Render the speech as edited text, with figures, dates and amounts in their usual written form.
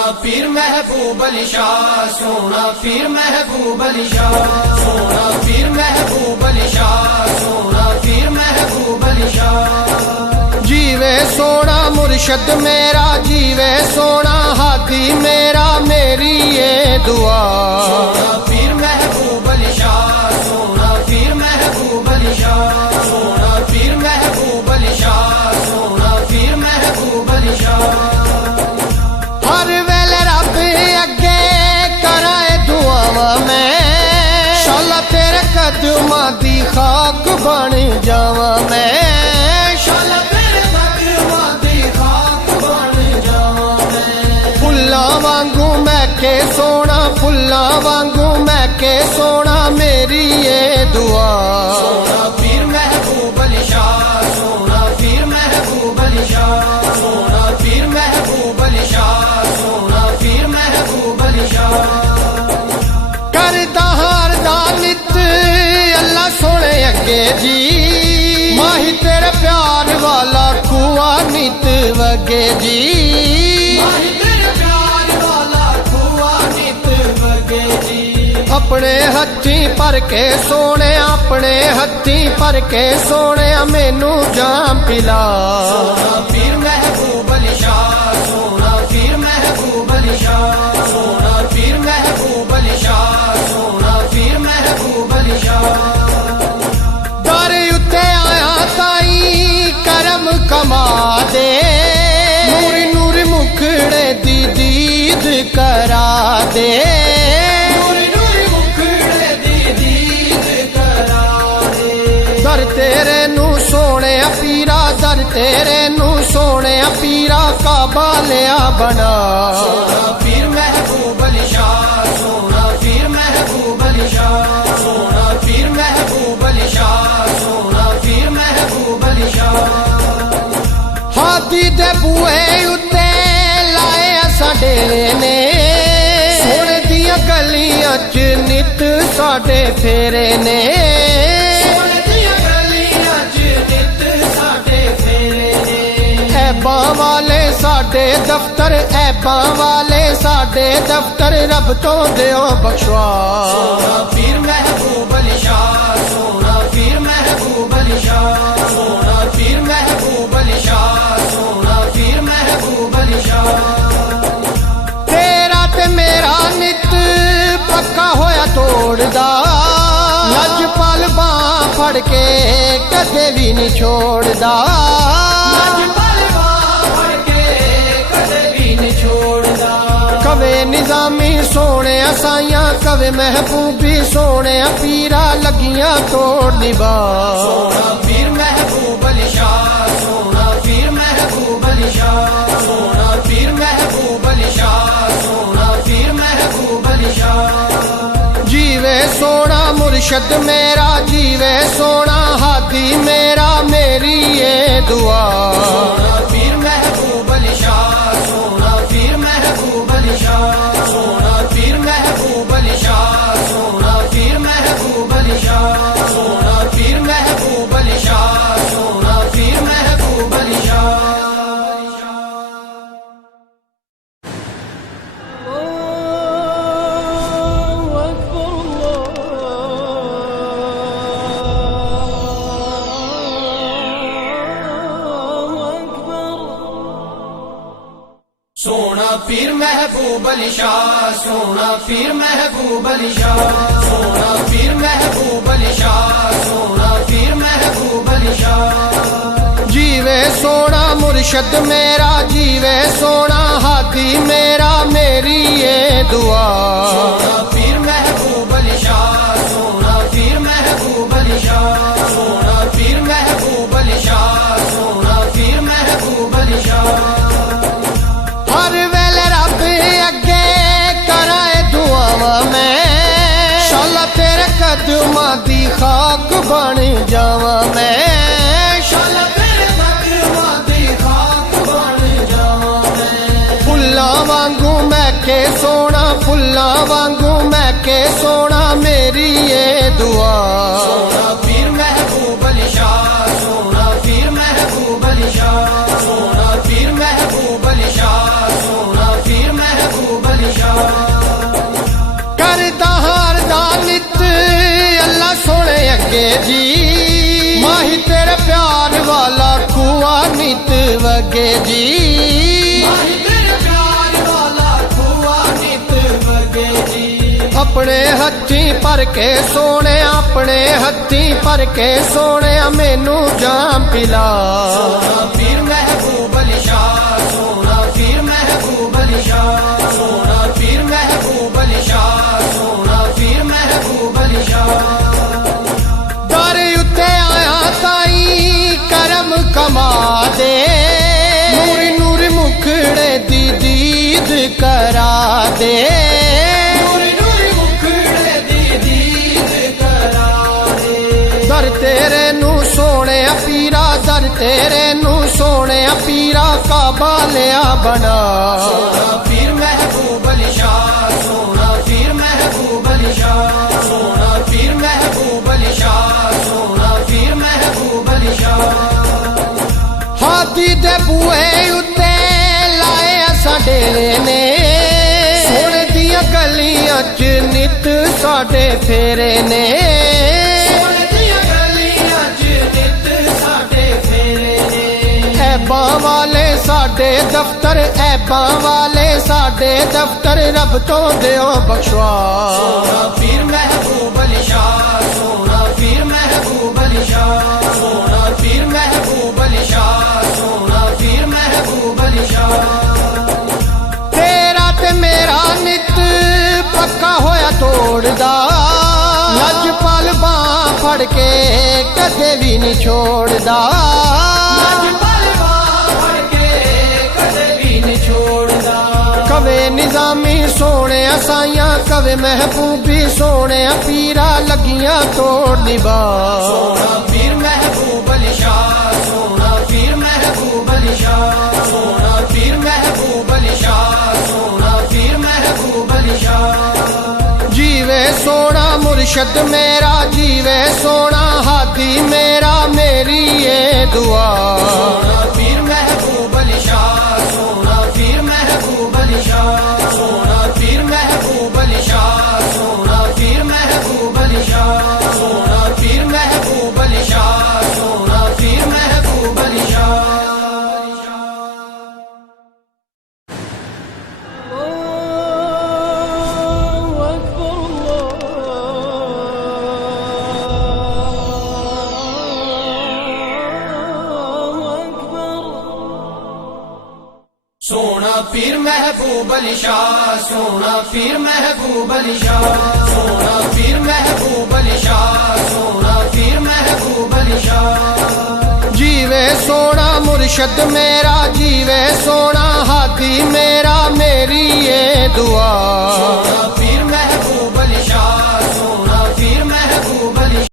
सोना पीर महबूब अली शाह, सोना पीर महबूब अली शाह, सोना पीर महबूब अली शाह, सोना पीर महबूब अली शाह। जीवे सोना मुर्शद मेरा, जीवे सोना हादी मेरा, मेरी ये दुआ। सोना पीर महबूब अली शाह, सोना पीर महबूब अली शाह, सोना पीर महबूब अली शाह, सोना पीर महबूब अली शाह। हर वेले रब अगे कराए दुआवां मैं, शाला तेरे कदमां दी खाक बन जावां मैं, शाला तेरे कदमां दी खाक बन जावां मैं। फुल्लां वांगू महके सोना, फुल्लां वांगू महके सोना, मेरी ये दुआ। सोना पीर महबूब अली शाह, सोना पीर महबूब अली शाह, सोना पीर महबूब अली शाह, सोना पीर महबूब अली शाह। करदा हार दा नित अल्लाह सोने अगे जी, माही तेरे प्यार वाला कुआ नित वगे जी। माही तेरे प्यार वाला कुआ नित वगे जी। अपने हथी भर के सोने, अपने हथी भर के सोने, मैनू जाम पिला। सोना पीर महबूब अली शाह, सोना पीर महबूब अली शाह, सोना पीर महबूब अली शाह, सोना पीर महबूब अली शाह। दर उत्ते आया ताई करम कमा दे, नूरी नूरी मुखड़े दी दीद करा दे, नूरी नूरी मुखड़े दी दीद करा दे। दर तेरे नू सोने पीरा, दर तेरे नू सोने पीरा, काबा लिया बना। सोना पीर महबूब अली शाह, सोना पीर महबूब अली शाह, सोना पीर महबूब अली शाह, सोना पीर महबूब अली शाह। हाथी दे बूहे उत्ते लाए असां डेरे ने, सोने दियां गलियां च नित साडे फेरे ने, सोने दियां गलियां च नित साडे फेरे ने। ऐबां वाले साडे दफ्तर, ऐबां वाले साडे दफ्तर, रब तो दिओ बख्शवा। सोना पीर महबूब अली शाह, सोना पीर महबूब अली शाह, सोना पीर महबूब अली शाह, सोना पीर महबूब अली शाह। तेरा ते मेरा नित पक्का होया तोड़दा, लजपाल बां फड़ के कदे भी नहीं छोड़दा। कवे निजामी सोने साइया, कवे महबूबी सोने पीरा, लगियां तोड़ निभा। सोना पीर महबूब अली शाह, सोना पीर महबूब अली शाह, सोना पीर महबूब अली शाह, सोना पीर महबूब अली शाह। जीवे सोना मुर्शद मेरा, जीवे सोना हादी मेरा, मेरी ये दुआ। सोना पीर महबूब अली शाह, सोना पीर महबूब अली शाह, सोना पीर महबूब अली शाह, सोना पीर महबूब अली शाह, सोना पीर महबूब अली शाह, सोना पीर महबूब अली शाह। सोना पीर महबूब अली शाह, सोना पीर महबूब अली शाह, सोना पीर महबूब अली शाह, सोना पीर महबूब अली शाह। जीवे सोना मुर्शद मेरा, जीवे सोना हादी मेरा, मेरी ये दुआ। सोना पीर महबूब अली शाह, सोना पीर महबूब अली शाह, सोना पीर महबूब अली शाह, सोना पीर महबूब अली शाह। हर वेले रब अगे कराए दुआवां मैं, शाला तेरे कदमां दी खाक बन जावां मैं, शाला तेरे कदमां दी खाक बन जावां मैं। फुल्लां वांगू महके सोना, फुल्लां वांगू महके सोना, मेरी ये दुआ। सोना पीर महबूब अली शाह, सोना पीर महबूब अली शाह, सोना पीर महबूब अली शाह, सोना पीर महबूब वगे जी माही तेरे प्यार वाला कुआ नित वगे जी माही तेरे प्यार वाला कुआ नित वगे जी अपने हथी भर के सोने अपने हथी भर के सोने मैनू जाम पिला सोना पीर महबूब अली शाह सोना पीर महबूब अली शाह सोना पीर महबूब अली शाह सोना पीर महबूब अली शाह दर उत्ते आया ताई करम कमा दे नूर नूर मुखड़े दी दीद करा दे नूर नूर मुखड़े दी दीद करा दे दर तेरे नू सोने पीरा दर तेरे नू सोने पीरा काबा लिया बना सोना पीर महबूब अली शाह सोना पीर महबूब अली शाह सोना पीर महबूब अली शाह सोना पीर महबूब अली शाह हाथी दे बूहे उत्ते लाए असां डेरे ने सोने दियां गलियां च नित साडे फेरे ने सोने दियां गलियां च नित साडे फेरे ने ऐबां वाले साडे दफ्तर ऐबां वाले साडे दफ्तर रब तो दिओ बख्शवा सोना पीर महबूब अली शाह सोना पीर महबूब अली शाह सोना पीर महबूब अली शाह सोना पीर महबूब अली शाह तेरा ते मेरा नित पक्का होया तोड़दा लजपाल बां फड़ के कदे भी नहीं छोड़दा लजपाल बां फड़ के कदे भी नहीं छोड़दा कवे निजामी सोने साइया कवे महबूबी सोने पीरा लगियां तोड़ निभा सोना पीर महबूब अली शाह सोना पीर महबूब अली शाह सोना पीर महबूब अली शाह सोना पीर महबूब अली शाह जीवे सोना मुर्शद मेरा जीवे सोना हादी मेरा मेरी ये दुआ सोना पीर महबूब अली शाह सोना पीर महबूब अली शाह सोना पीर महबूब अली शाह सोना पीर महबूब अली शाह सोना पीर महबूब अली शाह सोना पीर महबूब अली शाह सोना पीर महबूब अली शाह सोना पीर महबूब अली शाह सोना पीर महबूब अली शाह सोना पीर महबूब अली शाह जीवे सोना मुर्शद मेरा जीवे सोना हादी मेरा मेरी ये दुआ